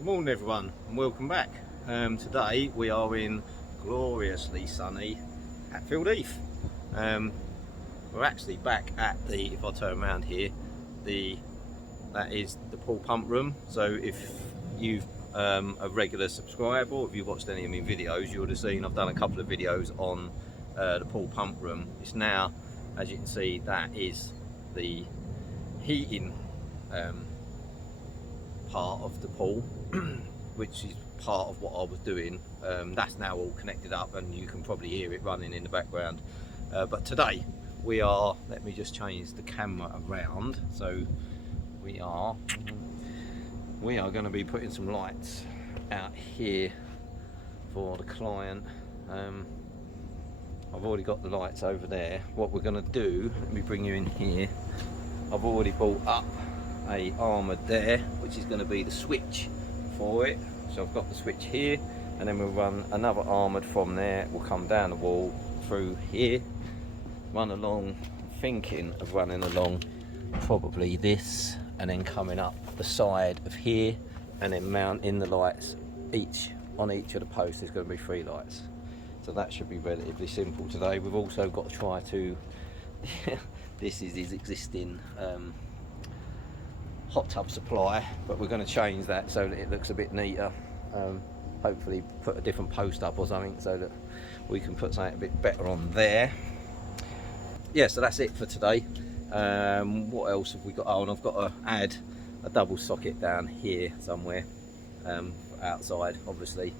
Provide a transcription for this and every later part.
Good morning everyone and welcome back. Today we are in gloriously sunny Hatfield Heath. We're actually back at the, if I turn around here, that is the pool pump room. So if you've a regular subscriber or if you've watched any of my videos, you would have seen I've done a couple of videos on the pool pump room. It's now, as you can see, that is the heating part of the pool which is part of what I was doing. That's now all connected up and you can probably hear it running in the background. But today we are, let me just change the camera around. So we are going to be putting some lights out here for the client. I've already got the lights over there. What we're going to do, let me bring you in here. I've already brought up a armoured there, which is going to be the switch for it. So I've got the switch here, and then we'll run another armoured from there. We'll come down the wall through here, run along, thinking of running along probably this, and then coming up the side of here, and then mounting the lights on each of the posts. There's going to be 3 lights, so that should be relatively simple today. We've also got to try to this is his existing hot tub supply, but we're going to change that so that it looks a bit neater. Hopefully put a different post up or something so that we can put something a bit better on there. Yeah, so that's it for today. What else have we got? Oh, and I've got to add a double socket down here somewhere, outside obviously.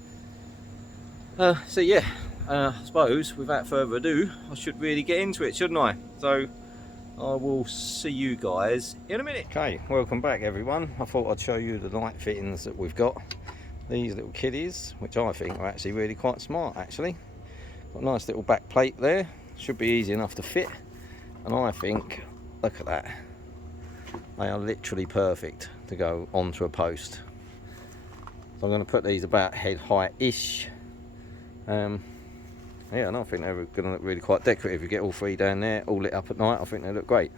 So yeah, I suppose without further ado I should really get into it, shouldn't I? So I will see you guys in a minute. Okay, welcome back everyone. I thought I'd show you the light fittings that we've got. These little kiddies, which I think are actually really quite smart actually. Got a nice little back plate there. Should be easy enough to fit. And I think, look at that. They are literally perfect to go onto a post. So I'm going to put these about head height-ish. Yeah, and I think they're going to look really quite decorative. You get all 3 down there, all lit up at night. I think they look great.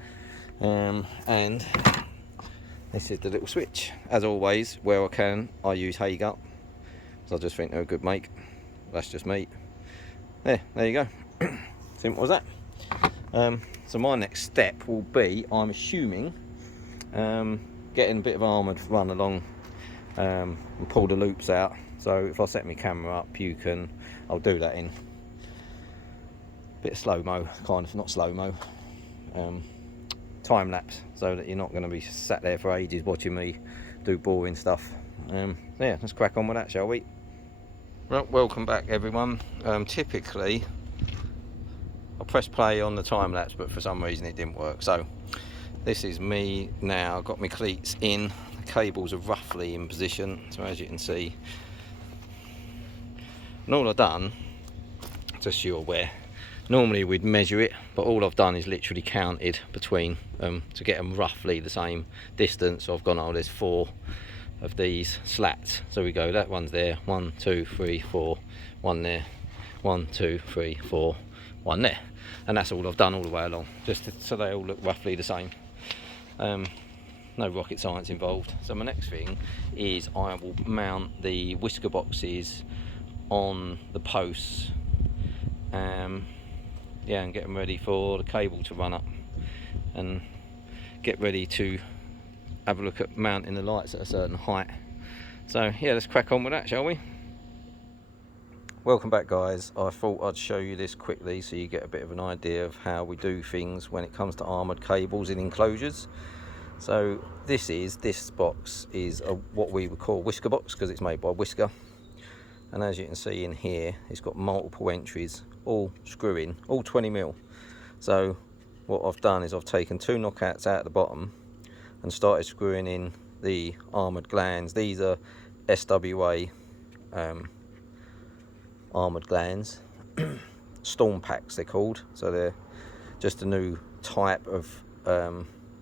And this is the little switch. As always, where I can, I use Hague-up, because I just think they're a good make. That's just me. There you go. Simple as that. So my next step will be, I'm assuming, getting a bit of armoured run along and pull the loops out. So if I set my camera up, I'll do that in bit of slow-mo, kind of, not slow-mo, time lapse, so that you're not going to be sat there for ages watching me do boring stuff. Yeah, let's crack on with that, shall we? Right, welcome back everyone. Typically I press play on the time lapse, but for some reason it didn't work. So this is me now, got my cleats in, the cables are roughly in position, so as you can see. And all I've done, just so you're aware, normally we'd measure it, but all I've done is literally counted between to get them roughly the same distance. So I've gone, oh, there's 4 of these slats, so we go, that one's there, 1 2 3 4, 1 there, 1 2 3 4, 1 there, and that's all I've done all the way along, just so they all look roughly the same. No rocket science involved. So my next thing is I will mount the whisker boxes on the posts, yeah, and get them ready for the cable to run up, and get ready to have a look at mounting the lights at a certain height. So yeah, let's crack on with that, shall we? Welcome back guys. I thought I'd show you this quickly so you get a bit of an idea of how we do things when it comes to armoured cables in enclosures. So this box is what we would call whisker box, because it's made by Wiska. And as you can see in here, it's got multiple entries, all screw-in, all 20mm. So what I've done is I've taken 2 knockouts out at the bottom and started screwing in the armoured glands. These are SWA armoured glands, storm packs they're called. So they're just a new type of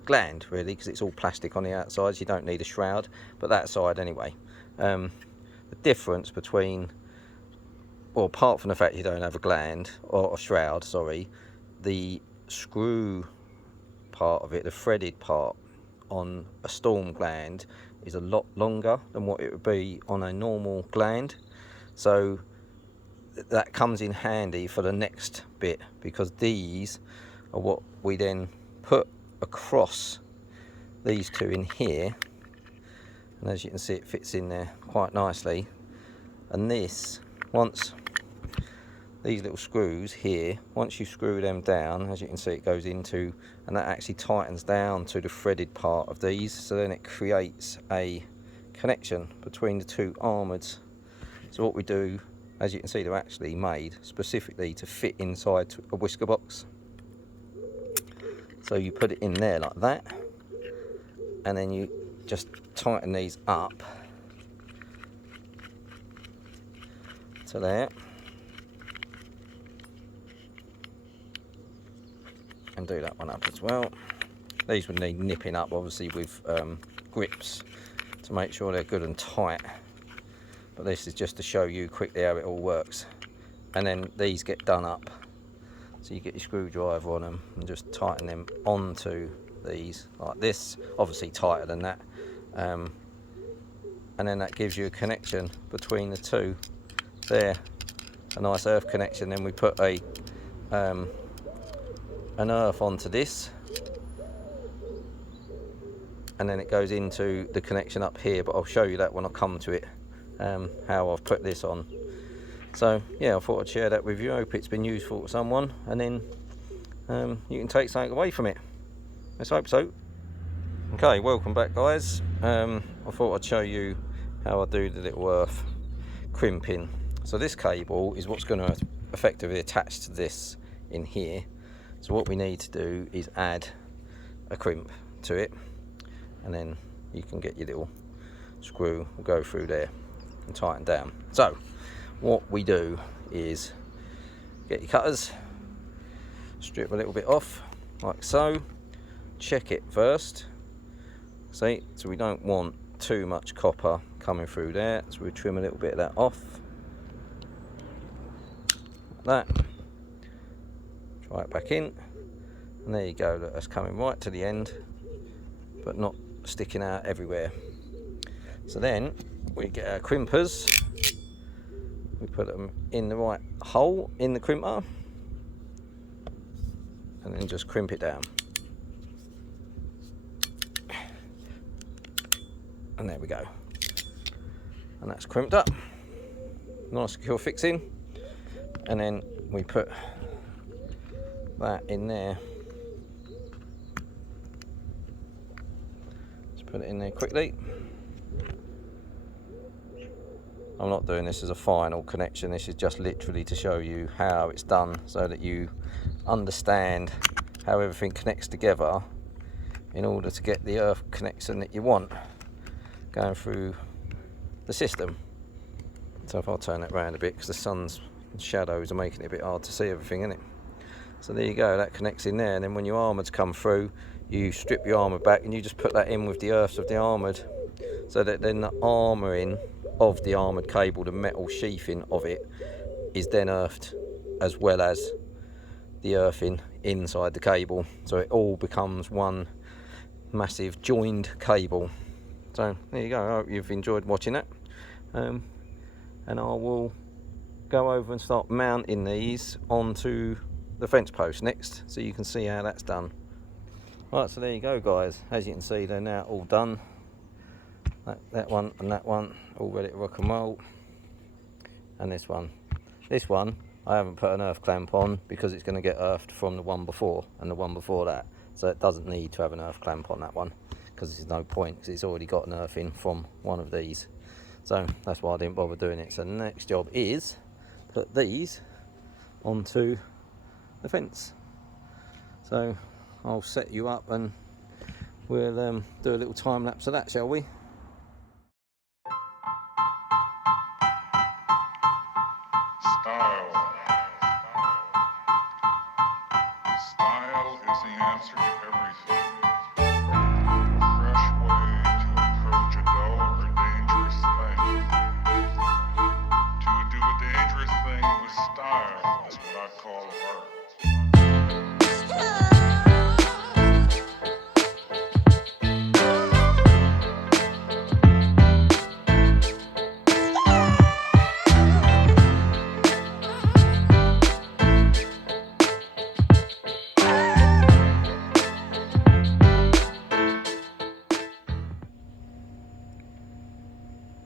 gland really, because it's all plastic on the outside, so you don't need a shroud, but that side anyway. The difference between, well, apart from the fact you don't have a gland or a shroud, sorry, the screw part of it, the threaded part on a storm gland, is a lot longer than what it would be on a normal gland, so that comes in handy for the next bit, because these are what we then put across these two in here, and as you can see it fits in there quite nicely. And this, once these little screws here, once you screw them down, as you can see it goes into, and that actually tightens down to the threaded part of these, so then it creates a connection between the two armoured. So what we do, as you can see, they're actually made specifically to fit inside a whisker box. So you put it in there like that, and then you just tighten these up to there, and do that one up as well. These would need nipping up obviously with grips to make sure they're good and tight, but this is just to show you quickly how it all works. And then these get done up, so you get your screwdriver on them and just tighten them onto these like this, obviously tighter than that, and then that gives you a connection between the two there, a nice earth connection. Then we put a an earth onto this, and then it goes into the connection up here, but I'll show you that when I come to it, how I've put this on. So yeah, I thought I'd share that with you. I hope it's been useful to someone, and then you can take something away from it. Let's hope so. Okay, welcome back guys. I thought I'd show you how I do the little earth crimping. So this cable is what's going to effectively attach to this in here. So what we need to do is add a crimp to it, and then you can get your little screw, will go through there and tighten down. So what we do is get your cutters, strip a little bit off like so, check it first, see, so we don't want too much copper coming through there, so we trim a little bit of that off like that, try it back in, and there you go. Look, that's coming right to the end but not sticking out everywhere. So then we get our crimpers, we put them in the right hole in the crimper, and then just crimp it down. And there we go. And that's crimped up. Nice secure fixing. And then we put that in there. Just put it in there quickly. I'm not doing this as a final connection, this is just literally to show you how it's done, so that you understand how everything connects together in order to get the earth connection that you want going through the system. So if I'll turn that round a bit, because the sun's shadows are making it a bit hard to see everything, isn't it? So there you go, that connects in there, and then when your armoureds come through, you strip your armour back and you just put that in with the earths of the armoured, so that then the armouring of the armoured cable, the metal sheathing of it, is then earthed, as well as the earthing inside the cable, so it all becomes one massive joined cable. So there you go, I hope you've enjoyed watching that, and I will go over and start mounting these onto the fence post next, so you can see how that's done. Right, so there you go guys, as you can see they're now all done. That one and that one all ready to rock and roll, and this one I haven't put an earth clamp on because it's going to get earthed from the one before and the one before that, so it doesn't need to have an earth clamp on that one, because there's no point, because it's already got an earthing from one of these. So that's why I didn't bother doing it. So the next job is put these onto the fence. So I'll set you up and we'll do a little time lapse of that, shall we? Style is the answer to everything. A fresh way to approach a dull or dangerous thing. To do a dangerous thing with style is what I call art.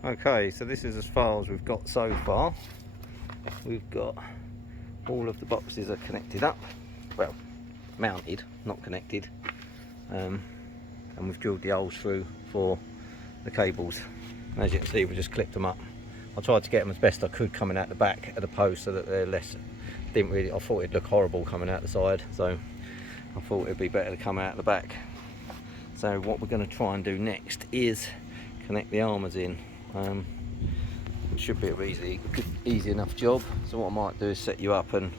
Okay, so this is as far as we've got so far. We've got all of the boxes are connected up, well, mounted, not connected, and we've drilled the holes through for the cables. And as you can see, we just clipped them up. I tried to get them as best I could coming out the back of the post so that they're less, I thought it'd look horrible coming out the side, so I thought it'd be better to come out the back. So what we're going to try and do next is connect the armours in. It should be an easy enough job. So what I might do is set you up and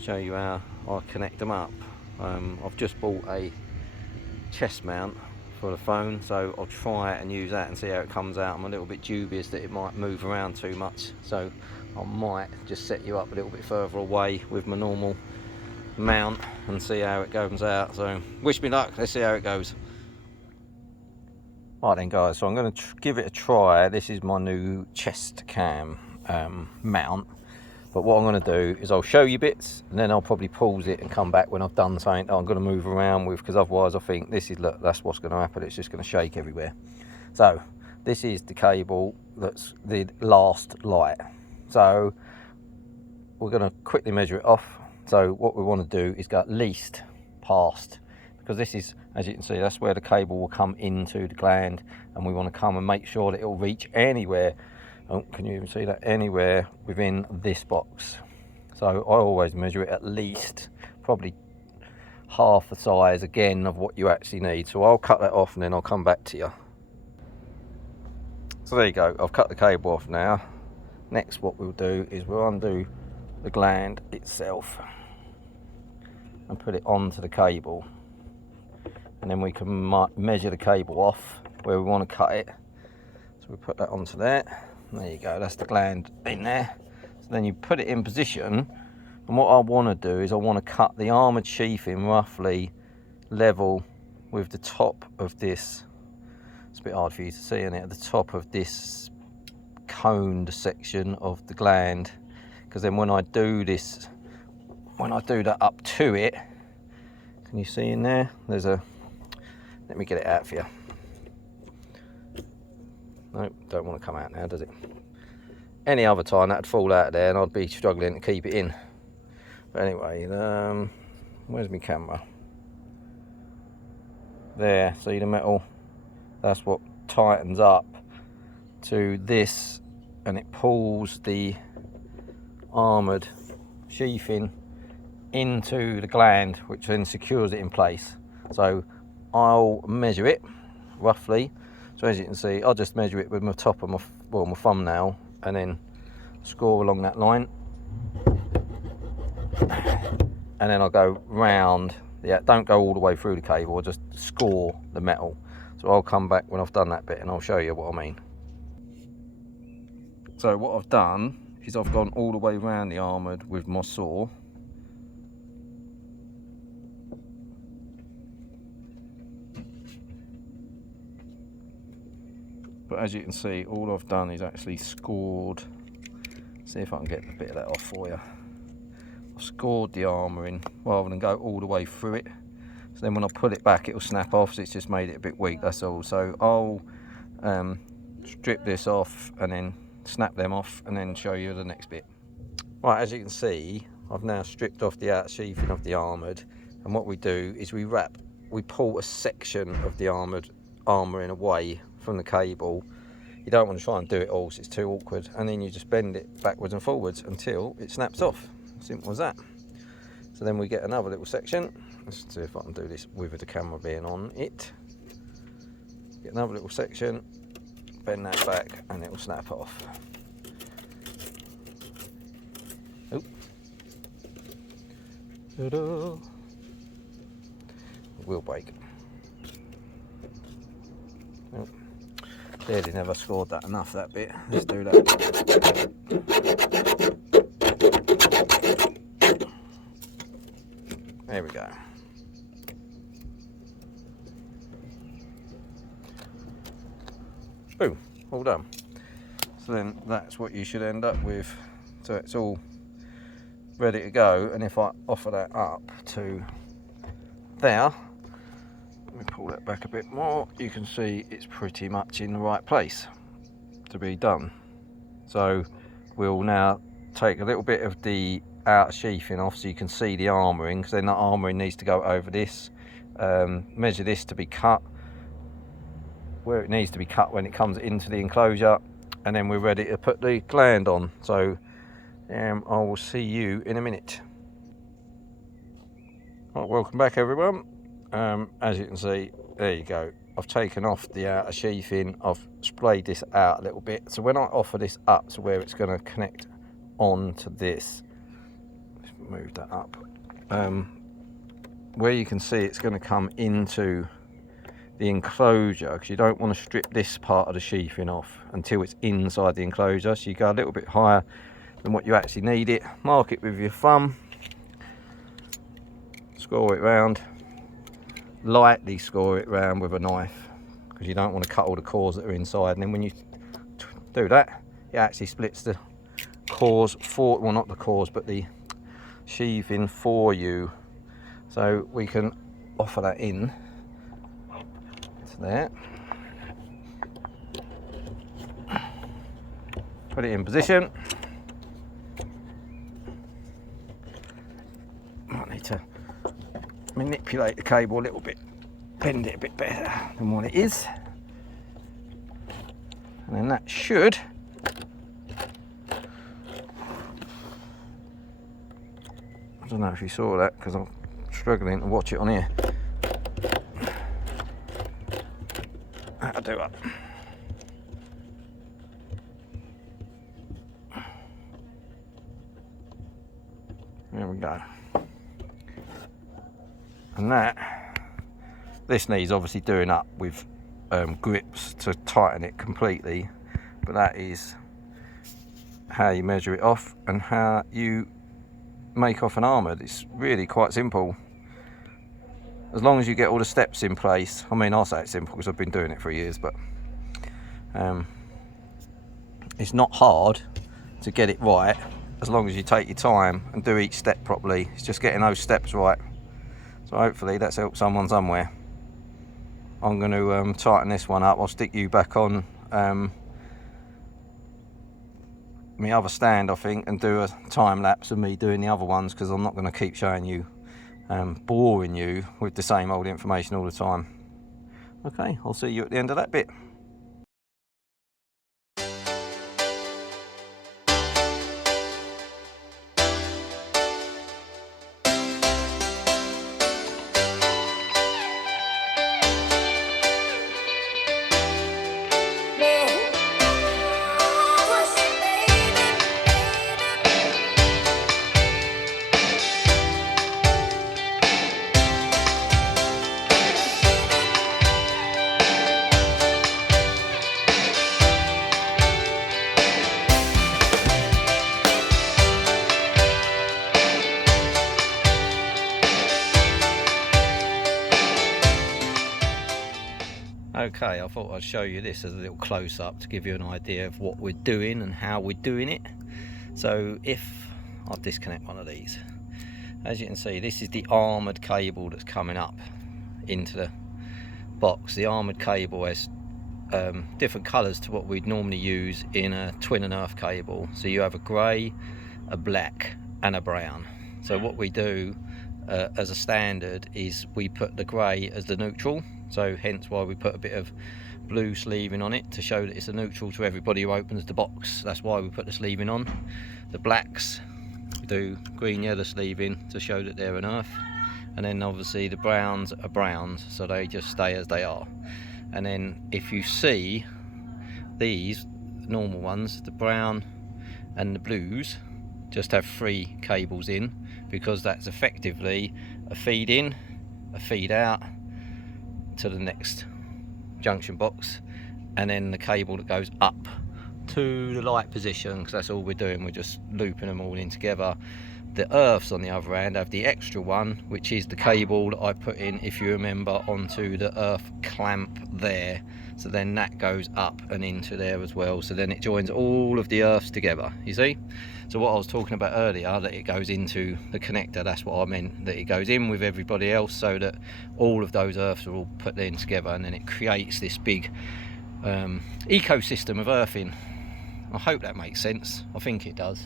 show you how I connect them up. I've just bought a chest mount for the phone, so I'll try it and use that and see how it comes out. I'm a little bit dubious that it might move around too much, so I might just set you up a little bit further away with my normal mount and see how it comes out. So wish me luck, let's see how it goes. Right then guys, so I'm going to give it a try. This is my new chest cam mount, but what I'm going to do is I'll show you bits and then I'll probably pause it and come back when I've done something that I'm going to move around with, because otherwise I think this is, look, that's what's going to happen. It's just going to shake everywhere. So this is the cable that's the last light, so we're going to quickly measure it off. So what we want to do is go at least past, because this is, as you can see, that's where the cable will come into the gland, and we want to come and make sure that it will reach anywhere, oh, can you even see that, anywhere within this box. So I always measure it at least probably half the size again of what you actually need. So I'll cut that off and then I'll come back to you. So there you go, I've cut the cable off now. Next what we'll do is we'll undo the gland itself and put it onto the cable, and then we can measure the cable off where we want to cut it. So we put that onto there. There you go, that's the gland in there. So then you put it in position, and what I want to do is I want to cut the armoured sheathing roughly level with the top of this. It's a bit hard for you to see in it, at the top of this coned section of the gland, because then when I do this, when I do that up to it, can you see in there, there's a, let me get it out for you. Nope, don't want to come out now, does it? Any other time that'd fall out of there and I'd be struggling to keep it in. But anyway, where's my camera? There, see the metal? That's what tightens up to this, and it pulls the armoured sheathing into the gland, which then secures it in place. So I'll measure it roughly. So as you can see, I'll just measure it with my top of my thumbnail, and then score along that line, and then I'll go round. Yeah, don't go all the way through the cable, I'll just score the metal. So I'll come back when I've done that bit and I'll show you what I mean. So what I've done is I've gone all the way around the armoured with my saw. But as you can see, all I've done is actually scored, see if I can get a bit of that off for you. I've scored the armour in rather than go all the way through it. So then when I put it back, it'll snap off, so it's just made it a bit weak, that's all. So I'll strip this off and then snap them off and then show you the next bit. Right, as you can see, I've now stripped off the outer sheathing of the armoured, and what we do is we pull a section of the armour in away from the cable. You don't want to try and do it all, so it's too awkward, and then you just bend it backwards and forwards until it snaps off. Simple as that. So then we get another little section. Let's see if I can do this with the camera being on it. Get another little section, bend that back, and it will snap off. Oop. Ta-da. It will break. Oh. Clearly never scored that enough, that bit. Let's do that. There we go. Boom, all done. So then that's what you should end up with. So it's all ready to go, and if I offer that up to there, let me pull that back a bit more, you can see it's pretty much in the right place. to be done. So we'll now take a little bit of the outer sheathing off so you can see the armouring, because then the armouring needs to go over this. Measure this to be cut where it needs to be cut when it comes into the enclosure, and then we're ready to put the gland on. So I will see you in a minute. Right, welcome back everyone. As you can see, there you go, I've taken off the outer sheathing, I've sprayed this out a little bit, so when I offer this up to where it's going to connect onto this, let's move that up, where you can see it's going to come into the enclosure, because you don't want to strip this part of the sheathing off until it's inside the enclosure. So you go a little bit higher than what you actually need it, mark it with your thumb, score it round, lightly score it round with a knife, because you don't want to cut all the cores that are inside, and then when you do that, it actually splits the cores for, well, not the cores but the sheathing for you. So we can offer that in to there, put it in position. I need to manipulate the cable a little bit, bend it a bit better than what it is, and then that should I don't know if you saw that because I'm struggling to watch it on here. That'll do it. There we go. And this needs obviously doing up with grips to tighten it completely, but that is how you measure it off and how you make off an armoured. It's really quite simple, as long as you get all the steps in place. I mean, I'll say it's simple because I've been doing it for years, but it's not hard to get it right as long as you take your time and do each step properly. It's just getting those steps right. So hopefully that's helped someone somewhere. I'm going to tighten this one up. I'll stick you back on my other stand, I think, and do a time lapse of me doing the other ones, because I'm not going to keep showing you, boring you with the same old information all the time. Okay, I'll see you at the end of that bit. Okay, I thought I'd show you this as a little close-up to give you an idea of what we're doing and how we're doing it. So if I'll disconnect one of these, as you can see, this is the armoured cable that's coming up into the box. The armoured cable has different colours to what we'd normally use in a twin and earth cable. So you have a grey, a black and a brown. So what we do as a standard is we put the grey as the neutral, so hence why we put a bit of blue sleeving on it to show that it's a neutral to everybody who opens the box. That's why we put the sleeving on. The blacks do green yellow sleeving to show that they're an earth, and then obviously the browns are browns, so they just stay as they are. And then if you see these normal ones, the brown and the blues just have 3 cables in, because that's effectively a feed in, a feed out to the next junction box, and then the cable that goes up to the light position, because that's all we're doing, we're just looping them all in together. The earths on the other hand have the extra one, which is the cable that I put in, if you remember, onto the earth clamp there, so then that goes up and into there as well, so then it joins all of the earths together, you see. So what I was talking about earlier, that it goes into the connector, that's what I meant, that it goes in with everybody else, so that all of those earths are all put in together, and then it creates this big ecosystem of earthing. I hope that makes sense. I think it does.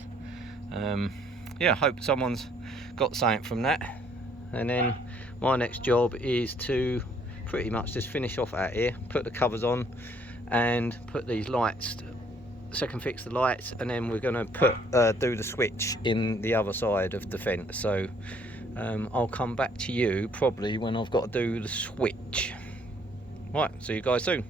Yeah, I hope someone's got something from that. And then my next job is to pretty much just finish off out here, put the covers on and put these lights, second fix the lights, and then we're going to put do the switch in the other side of the fence. So I'll come back to you probably when I've got to do the switch. Right, see you guys soon.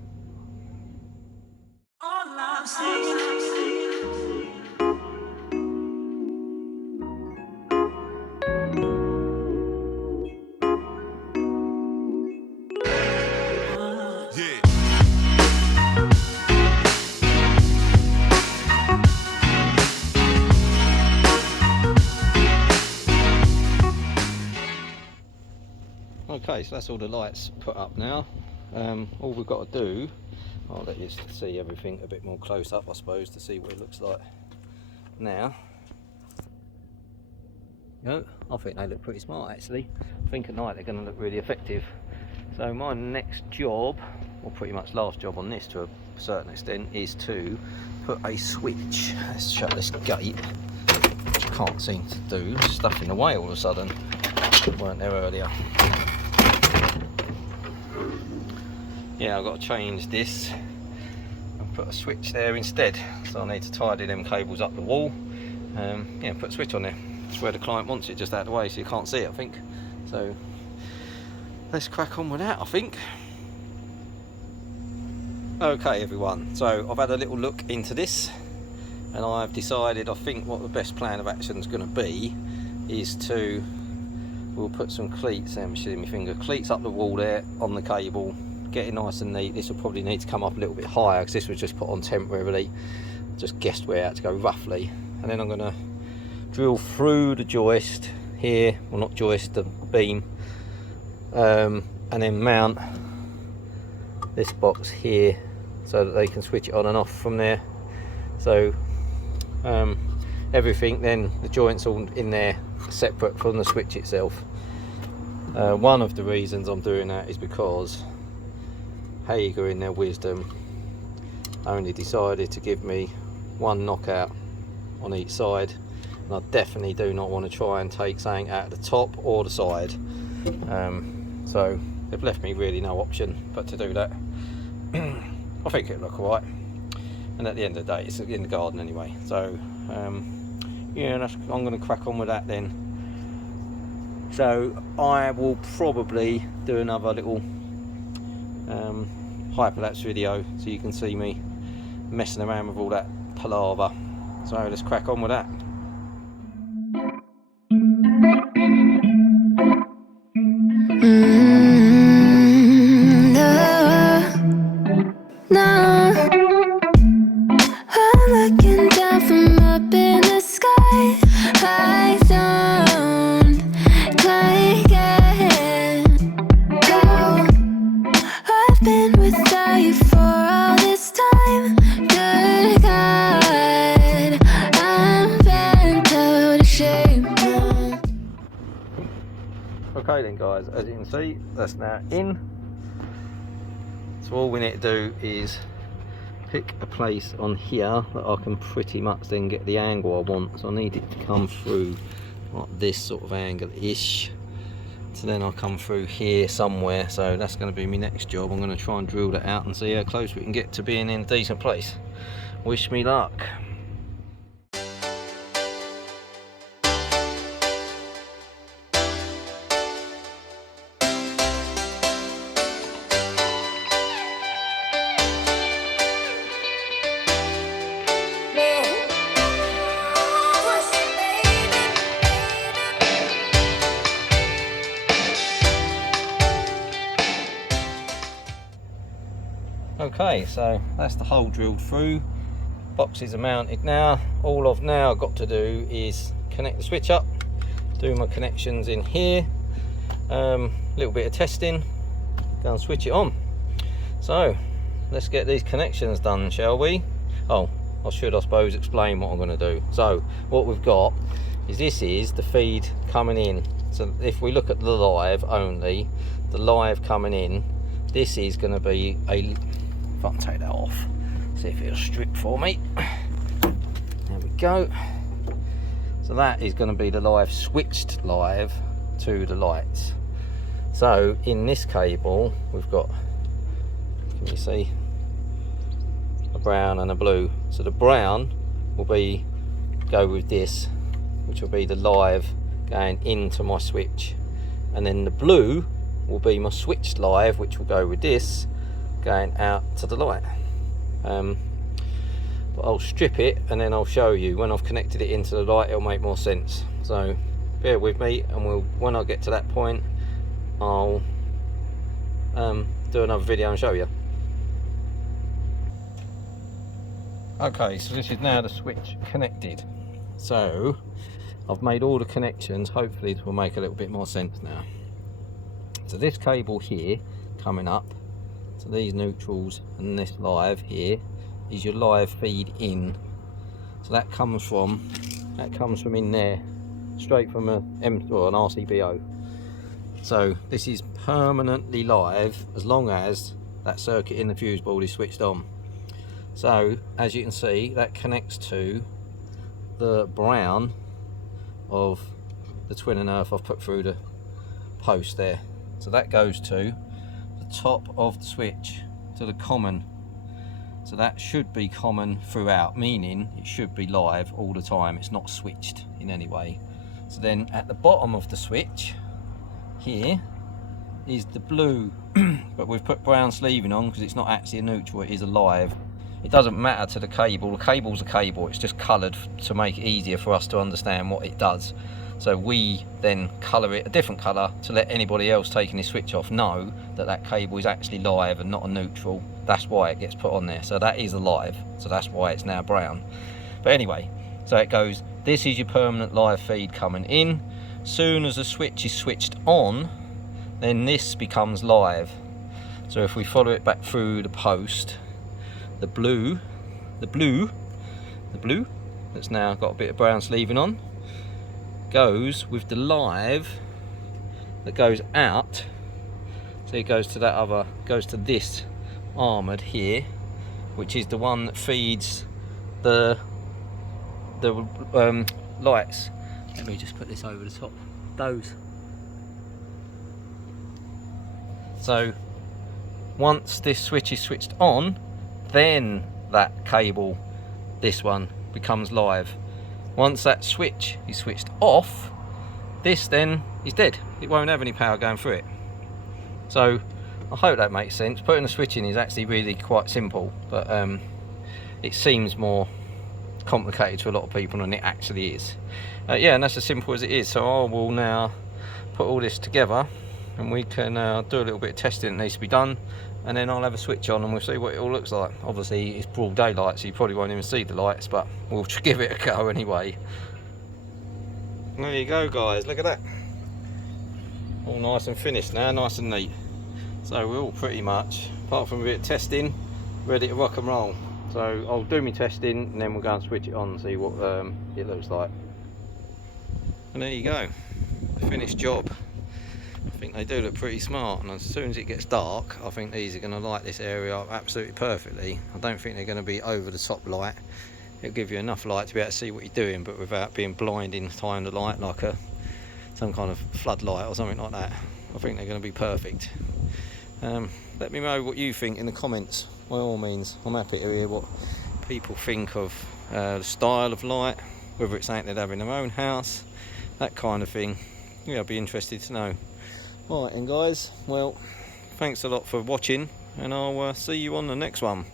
Okay, so that's all the lights put up now. All we've got to do, I'll let you see everything a bit more close up, I suppose, to see what it looks like now. You know, I think they look pretty smart actually. I think at night they're going to look really effective. So my next job, or pretty much last job on this to a certain extent, is to put a switch. Let's shut this gate, which I can't seem to do. Stuff in the way all of a sudden. Weren't there earlier. Yeah, I've got to change this and put a switch there instead. So I need to tidy them cables up the wall. Yeah, put a switch on there. That's where the client wants it, just out of the way so you can't see it, I think. So let's crack on with that, I think. Okay everyone, so I've had a little look into this and I've decided, I think what the best plan of action is going to be is to, we'll put some cleats, let me see my finger, cleats up the wall there on the cable, get it nice and neat. This will probably need to come up a little bit higher because this was just put on temporarily. Just guessed where it had to go roughly. And then I'm going to drill through the joist here, well not joist, the beam, and then mount this box here so that they can switch it on and off from there. So everything then, the joints all in there separate from the switch itself. One of the reasons I'm doing that is because Hager in their wisdom only decided to give me one knockout on each side, and I definitely do not want to try and take something out of the top or the side. So they've left me really no option but to do that. I think it'll look alright, and at the end of the day it's in the garden anyway, so yeah, I'm going to crack on with that then. So I will probably do another little hyperlapse video so you can see me messing around with all that palaver. So let's crack on with that. I'm looking down from up in the sky. I don't like it. Oh, I've been without you for all this time. Good God, I'm bent out of shape. Okay then guys, as you can see, that's now in. So all we need to do is pick a place on here that I can pretty much then get the angle I want. So I need it to come through like this sort of angle-ish. So then I'll come through here somewhere. So that's going to be my next job. I'm going to try and drill that out and see how close we can get to being in a decent place. Wish me luck. Okay, so that's the hole drilled through. Boxes are mounted now. All I've now got to do is connect the switch up, do my connections in here, little bit of testing, go and switch it on. So let's get these connections done, shall we? Oh, I should, I suppose, explain what I'm going to do. So what we've got is, this is the feed coming in. So if we look at the live only, the live coming in, this is going to be a if I can take that off, see if it'll strip for me. There we go. So that is going to be the live, switched live to the lights. So in this cable we've got, can you see, a brown and a blue. So the brown will be go with this, which will be the live going into my switch, and then the blue will be my switched live, which will go with this going out to the light. But I'll strip it and then I'll show you when I've connected it into the light. It'll make more sense, so bear with me, and when I get to that point I'll do another video and show you. Okay, so this is now the switch connected. So I've made all the connections. Hopefully this will make a little bit more sense now. So this cable here coming up, so these neutrals and this live here is your live feed in. So that comes from in there, straight from an RCBO. So this is permanently live as long as that circuit in the fuse board is switched on. So as you can see, that connects to the brown of the twin and earth I've put through the post there. So that goes to the top of the switch, to the common. So that should be common throughout, meaning it should be live all the time. It's not switched in any way. So then at the bottom of the switch here is the blue, but we've put brown sleeving on because it's not actually a neutral, it is a live. It doesn't matter to the cable. The cable's a cable. It's just coloured to make it easier for us to understand what it does. So we then colour it a different colour to let anybody else taking this switch off know that that cable is actually live and not a neutral. That's why it gets put on there. So that is a live. So that's why it's now brown. But anyway, so it goes, this is your permanent live feed coming in. Soon as the switch is switched on, then this becomes live. So if we follow it back through the post, the blue that's now got a bit of brown sleeving on goes with the live that goes out. So it goes to that other, goes to this armoured here, which is the one that feeds the lights. Let me just put this over the top. Those. So once this switch is switched on, then that cable, this one, becomes live. Once that switch is switched off, this then is dead. It won't have any power going through it. So I hope that makes sense. Putting a switch in is actually really quite simple, but it seems more complicated to a lot of people than it actually is. Yeah, and that's as simple as it is. So I will now put all this together and we can do a little bit of testing that needs to be done, and then I'll have a switch on and we'll see what it all looks like. Obviously it's broad daylight, so you probably won't even see the lights, but we'll give it a go anyway. There you go guys, look at that. All nice and finished now, nice and neat. So we're all pretty much, apart from a bit of testing, ready to rock and roll. So I'll do my testing and then we'll go and switch it on and see what it looks like. And there you go, finished job. I think they do look pretty smart, and as soon as it gets dark I think these are going to light this area up absolutely perfectly. I don't think they're going to be over the top light. It'll give you enough light to be able to see what you're doing, but without being blinding time to light like some kind of floodlight or something like that. I think they're going to be perfect. Let me know what you think in the comments, by all means. I'm happy to hear what people think of the style of light, whether it's something they'd have in their own house, that kind of thing. Yeah, I'd be interested to know. Alright then guys, well, thanks a lot for watching, and I'll see you on the next one.